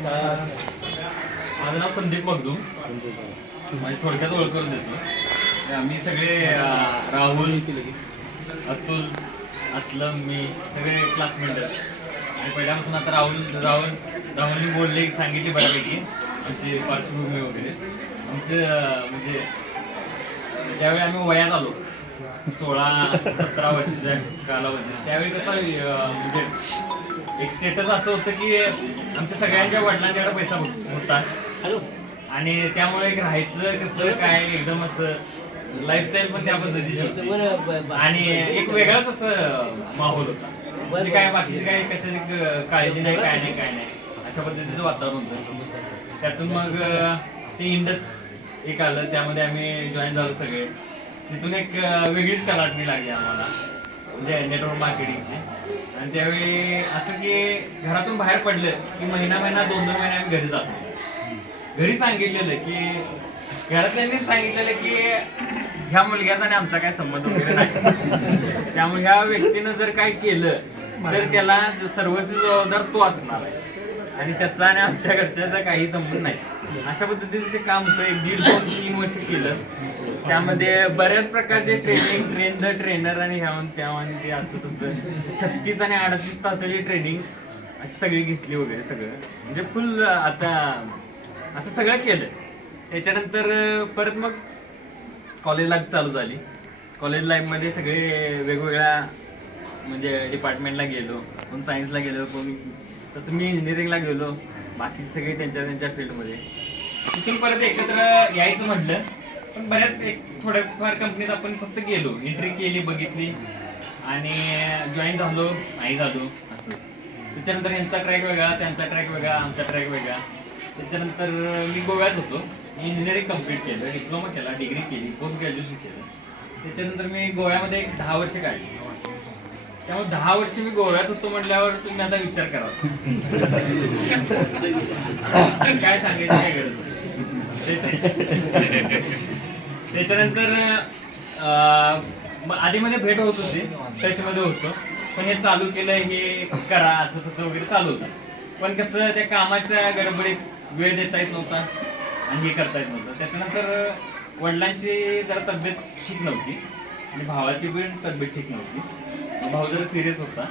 माझं नाव संदीप मगदूम. माझी थोडक्यात ओळख करून देतो. आम्ही सगळे राहुल अतुल असलम मी सगळे क्लासमेट आणि पहिल्यापासून आता राहुल राहुल राहुलनी बोलले सांगितले बऱ्यापैकी. आमची पार्श्वभूमी वगैरे. आमचं म्हणजे ज्यावेळी आम्ही वयात आलो सोळा सतरा वर्षाच्या कालावधीत त्यावेळी कसं म्हणजे एक स्टेटस असं होतं की आमच्या सगळ्यांच्या वडिलांच्याकडे पैसा होता आणि त्यामुळे एक राहायचं कसं काय एकदम असं लाईफस्टाईल पण त्या पद्धतीची होती. आणि एक वेगळाच असं माहोल होता. म्हणजे काय बाकीची काय कशाची काळजी नाही काय नाही काय नाही. अशा पद्धतीचं वातावरण होतं. त्यातून मग ते इंडस एक आलं त्यामध्ये आम्ही जॉईन झालो सगळे. तिथून एक वेगळीच कलाटणी लागली आम्हाला. म्हणजे नेटवर्क मार्केटिंगची आणि त्यावेळी असं की घरातून बाहेर पडलं की महिना महिना दोन दोन महिने आम्ही घरी जातो घरी सांगितलेलं की घरातल्यांनी सांगितलेलं की ह्या मुलग्याचा आणि आमचा काय संबंध वगैरे नाही. त्यामुळे ह्या व्यक्तीनं जर काय केलं तर त्याला सर्वस्वी जबाबदार तो असणार आहे. आणि त्याचा आणि आमच्या घरच्याचा काही संबंध नाही. अशा पद्धतीचं ते काम होतं. एक दीड दोन तीन वर्ष केलं. त्यामध्ये बऱ्याच प्रकारचे ट्रेनिंग ट्रेन द ट्रेनर आणि ह्यावन त्यावन ते असं तसं. छत्तीस आणि अडतीस तासाची ट्रेनिंग अशी सगळी घेतली वगैरे सगळं. म्हणजे फुल आता असं सगळं केलं. त्याच्यानंतर परत मग कॉलेज लाईफ चालू झाली. कॉलेज लाईफमध्ये सगळे वेगवेगळ्या म्हणजे डिपार्टमेंटला गेलो. कोण सायन्सला गेलो कोण तसं मी इंजिनिअरिंगला गेलो बाकी सगळे त्यांच्या त्यांच्या फील्डमध्ये. तिथून परत एकत्र यायचं म्हटलं पण बऱ्याच एक थोड्याफार कंपनीत आपण फक्त गेलो एंट्री केली बघितली आणि जॉईन झालो नाही झालो असं. त्याच्यानंतर यांचा ट्रॅक वेगळा त्यांचा ट्रॅक वेगळा आमचा ट्रॅक वेगळा. त्याच्यानंतर मी गोव्यात होतो. मी इंजिनिअरिंग कंप्लीट केलं डिप्लोमा केला डिग्री केली पोस्ट ग्रॅज्युएशन केलं. त्याच्यानंतर मी गोव्यामध्ये एक दहा वर्ष काढली. त्यामुळे दहा वर्ष मी गोव्यात होतो म्हटल्यावर तुम्ही आता विचार करा. काय सांगायचं काय गरज त्याच्यानंतर आधी मध्ये भेट होत होती त्याच्यामध्ये होतो. पण हे चालू केलं हे करा असं तसं वगैरे चालू होतं. पण कसं त्या कामाच्या गडबडीत वेळ देता येत नव्हता आणि हे करता येत नव्हतं. त्याच्यानंतर वडिलांची जरा तब्येत ठीक नव्हती आणि भावाची पण तब्येत ठीक नव्हती. भाऊ जर सिरियस होता.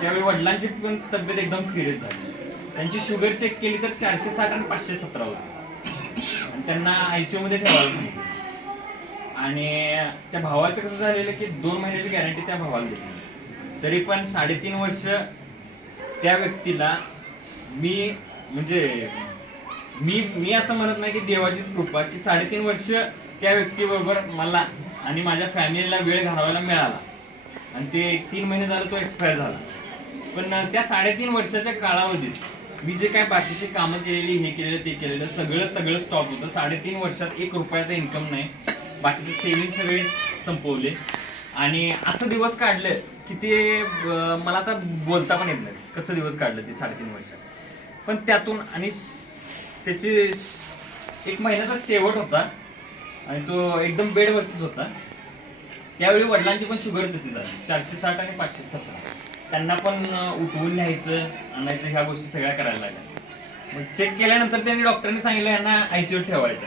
त्यावेळी वडिलांची पण तब्येत एकदम सिरियस झाली. त्यांची शुगर चेक केली तर चारशे साठ आणि पाचशे सतरा होती. आणि त्यांना आयसीयू मध्ये ठेवायला सांगितलं. आणि त्या भावाचं कसं झालेलं की दोन महिन्याची गॅरंटी त्या भावाला दिली. तरी पण साडेतीन वर्ष त्या व्यक्तीला मी म्हणजे मी मी असं म्हणत नाही की देवाचीच कृपा की साडेतीन वर्ष त्या व्यक्तीबरोबर मला आणि माझ्या फॅमिलीला वेळ घालवायला मिळाला. आणि ते तीन महिने झालं तो एक्सपायर झाला. पण त्या साडेतीन वर्षाच्या कालावधीत मी जे काय बाकीचे कामं केलेली हे केलेलं ते केलेलं सगळं सगळं स्टॉप होतं. साडेतीन वर्षात एक रुपयाचा इन्कम नाही. बाकीचे सेविंग सगळे संपवले. आणि असं दिवस काढलं की ते मला आता बोलता पण येत नाही. कसं दिवस काढलं ते साडेतीन वर्षात? पण त्यातून आणि त्याचे त्याची एक महिन्याचा शेवट होता. आणि तो एकदम बेडवरतीच होता. त्यावेळी वडिलांची पण शुगर तशी झाली. चारशे साठ आणि पाचशे सतरा. त्यांना पण उठवून न्यायचं आणायचं ह्या गोष्टी सगळ्या करायला लागल्या. मग चेक केल्यानंतर त्यांनी डॉक्टरने सांगितलं यांना आयसीयू ठेवायचं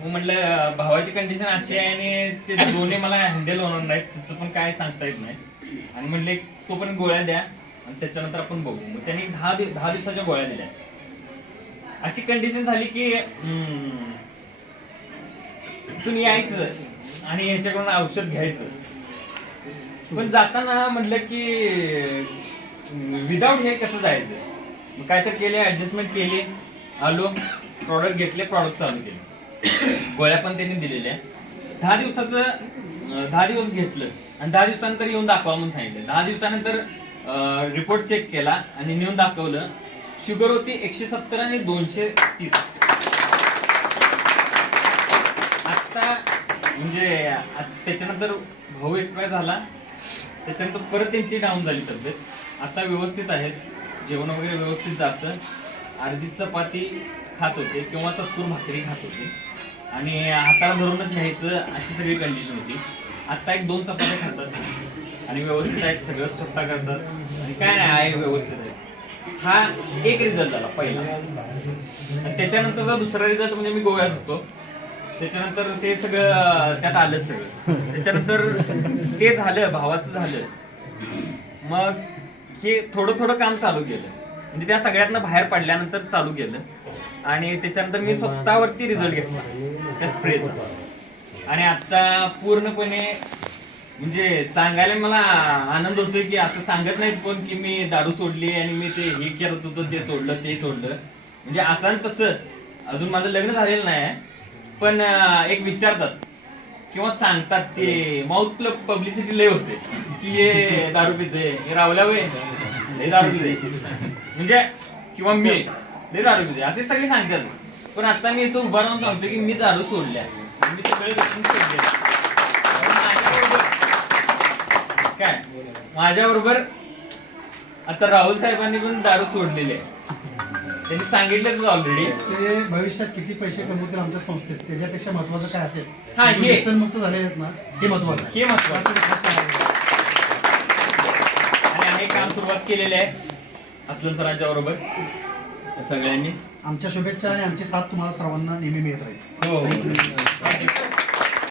मग म्हटलं भावाची कंडिशन अशी आहे आणि ते दोन्ही मला हँडल होणार नाहीत त्याचं पण काय सांगता येत नाही. आणि म्हणले तो पण गोळ्या द्या आणि त्याच्यानंतर आपण बघू. मग त्यांनी दहा दिव- दहा दिवसाच्या गोळ्या दिल्या. अशी कंडिशन झाली की हम्म, यायचं. आणि याच्याकडून औषध घ्यायचं. पण जाताना म्हटलं की विदाऊट हे कसं जायचं? मग काय तर केले ऍडजस्टमेंट केली आलो प्रॉडक्ट घेतले प्रॉडक्ट चालू केले. गोळ्या पण त्यांनी दिलेल्या. दहा दिवसाचं दहा दिवस घेतलं. आणि दहा दिवसानंतर येऊन दाखवा म्हणून सांगितलं. दहा दिवसानंतर रिपोर्ट चेक केला आणि नेऊन दाखवलं. शुगर होती एकशे सत्तर आणि दोनशे तीस आता म्हणजे आ- त्याच्यानंतर भाऊ एक्सपायर झाला. त्याच्यानंतर परत त्यांची डाऊन झाली तब्येत. आता व्यवस्थित आहेत. जेवण वगैरे व्यवस्थित जातं. अर्धी चपाती खात होते किंवा चतकूर भाकरी खात होते. आणि हाताला धरूनच न्यायचं अशी सगळी कंडिशन होती. आत्ता एक दोन चपात्या खातात. आणि व्यवस्थित आहेत सगळं स्वतः करतात. आणि काय नाही आहे व्यवस्थित आहे. हा एक रिझल्ट झाला पहिला. आणि त्याच्यानंतरचा दुसरा रिझल्ट म्हणजे मी गोव्यात होतो. त्याच्यानंतर ते सगळं त्यात आलं सगळं. त्याच्यानंतर ते झालं भावाचं झालं. मग हे थोडं थोडं काम चालू केलं. म्हणजे त्या सगळ्यातनं बाहेर पडल्यानंतर चालू केलं. आणि त्याच्यानंतर मी स्वतःवरती रिझल्ट घेतला. त्या स्प्रेचा आणि आता पूर्णपणे म्हणजे सांगायला मला आनंद होतोय की असं सांगत नाहीत कोण की मी दारू सोडली आणि मी ते हे करत होतो ते सोडलं ते सोडलं. म्हणजे असं तसं. अजून माझं लग्न झालेलं नाही पण एक विचारतात किंवा सांगतात ते. माउथ पब्लिसिटी लय होते. की हे दारू पिते हे रावल्या वय लय दारू पिते. म्हणजे किंवा मी लय दारू पिते. असे सगळे सांगतात. पण आता मी इथं उभा राहून सांगतो की मी दारू सोडल्या. मी सगळे सोडले. काय? माझ्याबरोबर आता राहुल साहेबांनी पण दारू सोडलेली आहे. त्यांनी सांगितलंच ऑलरेडी ते भविष्यात किती पैसे कमवतील आमच्या संस्थेत त्याच्यापेक्षा महत्वाचं काय असेल? हा, हे. व्यसनमुक्त झाले आहेत ना हे महत्वाचं आहे. हे महत्वाचं. असं खास. आणि आम्ही काम सुरुवात केलेली आहे. असलम सरांच्या बरोबर सगळ्यांनी. आमच्या शुभेच्छा आणि आमची साथ तुम्हाला सर्वांना नेहमी मिळत राहील. हो.